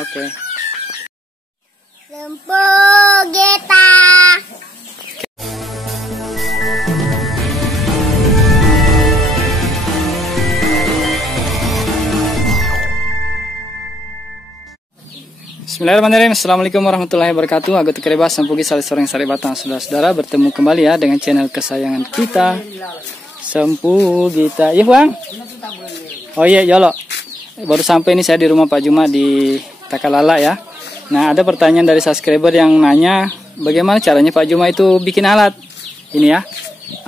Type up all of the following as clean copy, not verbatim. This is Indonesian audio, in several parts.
Oke. Lempo Geta. Bismillahirrahmanirrahim. Assalamualaikum warahmatullahi wabarakatuh. Aku Tekereba Sampugi Salah Soreng Saribatan. Saudara-saudara, bertemu kembali ya dengan channel kesayangan kita, Sempu Gita. Iya Bang? Oh iya, Yolo. Baru sampai ini saya di rumah Pak Juma di Takalala ya. Nah, ada pertanyaan dari subscriber yang nanya bagaimana caranya Pak Juma itu bikin alat. Ini ya.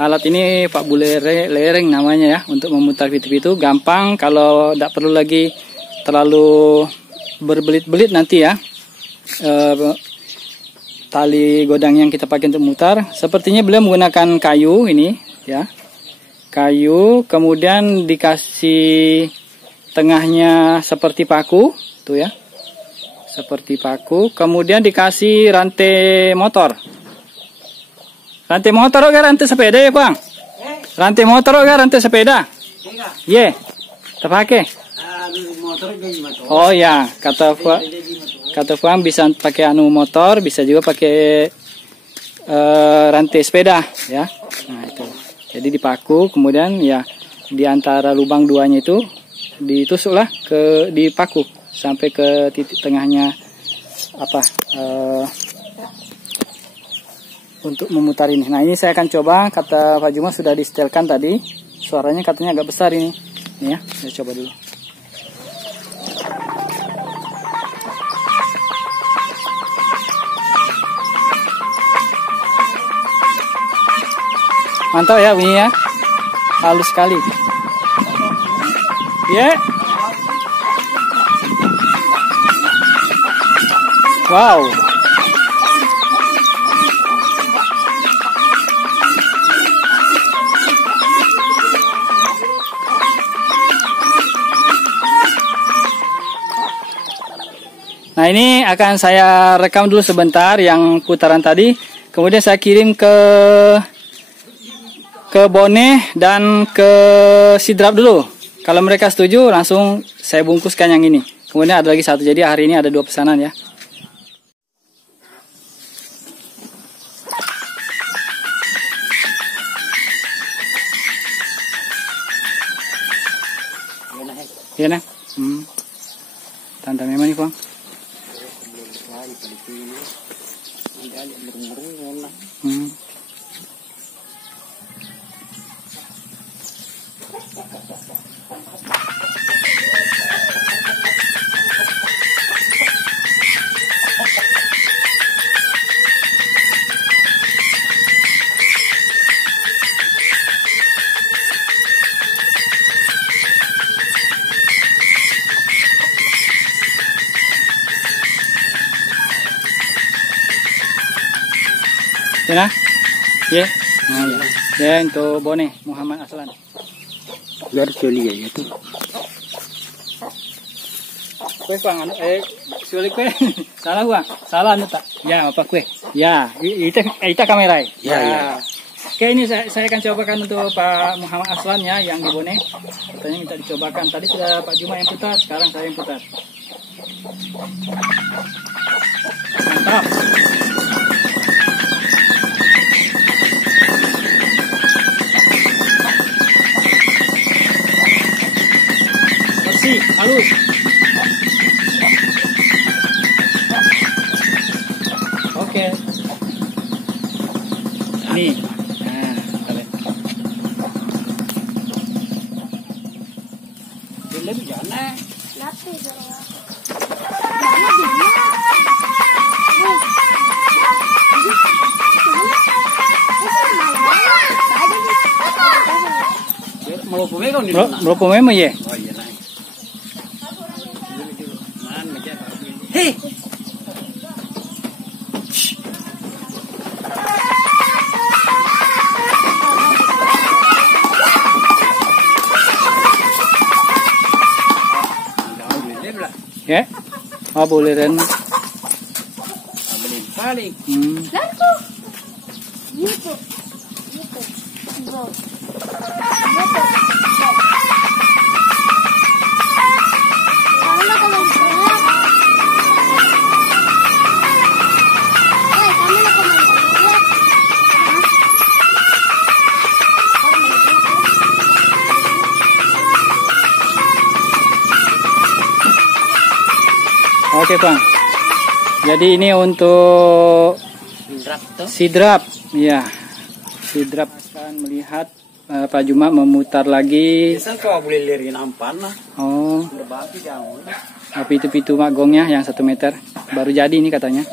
Alat ini Pak Bule Lereng namanya ya. Untuk memutar pitu itu gampang, kalau tidak perlu lagi terlalu berbelit-belit nanti ya. Tali godang yang kita pakai untuk mutar. Sepertinya beliau menggunakan kayu ini ya. Kayu, kemudian dikasih tengahnya seperti paku, tuh ya, seperti paku. Kemudian dikasih rantai motor. Rantai motor atau rantai sepeda ya Bang? Rantai motor atau rantai sepeda? Iya, terpakai. Oh ya, kata Bang bisa pakai anu motor, bisa juga pakai rantai sepeda ya. Nah itu. Jadi dipaku, kemudian ya di antara lubang duanya itu ditusuklah dipaku sampai ke titik tengahnya untuk memutar ini. Nah ini saya akan coba, kata Pak Juma sudah disetelkan tadi, suaranya katanya agak besar ini ya, saya coba dulu. Mantap ya bunyinya, halus sekali. Ya. Wow. Nah ini akan saya rekam dulu sebentar yang putaran tadi, kemudian saya kirim ke Bone dan ke Sidrap dulu. Kalau mereka setuju, langsung saya bungkuskan yang ini. Kemudian ada lagi satu, jadi hari ini ada 2 pesanan ya. Iya nah. Tanda memang nih Bang. Ya, ya, nah, ya, untuk Bone Muhammad Aslan. Biar coli ya itu. Kue Bang, sulit kue. Salah Bang, salah anu tak? Ya, apa kue? Ya, itu kamera. Ya. Oke, ini saya akan cobakan untuk Pak Muhammad Aslan ya, yang di Bone. Katanya minta dicobakan. Tadi sudah Pak Juma yang putar, sekarang saya yang putar. Mantap. Halus. Oke. Nih. Nah, kalian. Bila bijana. Lapis. Melopome mah ya? Oh iya nah. Hei. Ya, oh boleh Ren. Balik. Lalu. YouTube. Bro. Karena kalau Oke Bang. Jadi ini untuk sidrap, ya. Sidrap akan melihat Pak Juma memutar lagi. Biasa kau boleh lirin ampan lah. Oh, Berbagi jauh. pitu-pitu magongnya yang 1 meter. Baru jadi ini katanya.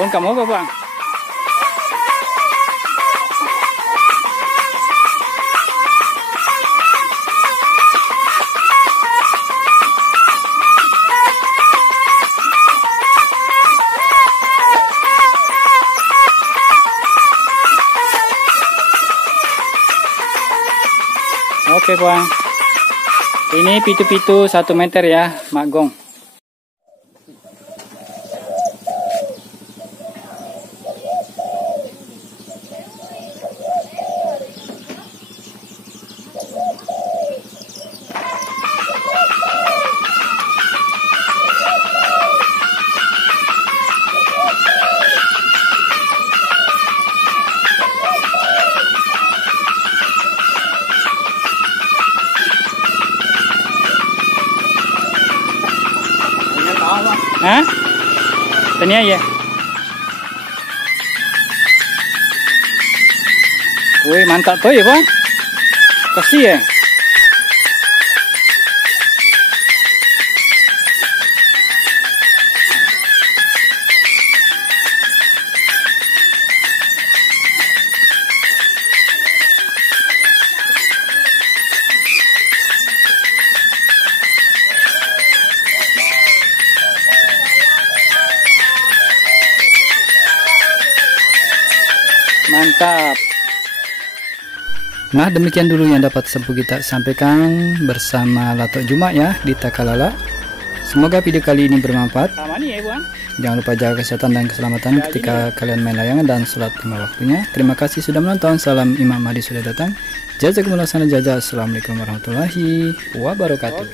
Oh, kamu apa Bang? Oke Bang. Ini pitu-pitu 1 meter ya, magong. Hah? Tania ya? Wih, mantap tuh ya Bang. Kasih ya. Mantap. Nah, demikian dulu yang dapat Sempu kita sampaikan bersama Lato Juma ya di Takalala. Semoga video kali ini bermanfaat. Jangan lupa jaga kesehatan dan keselamatan ketika kalian main layangan dan sholat lima waktunya. Terima kasih sudah menonton. Salam Imam Mahdi sudah datang. Jazakumullah sana jaza. Assalamualaikum warahmatullahi wabarakatuh.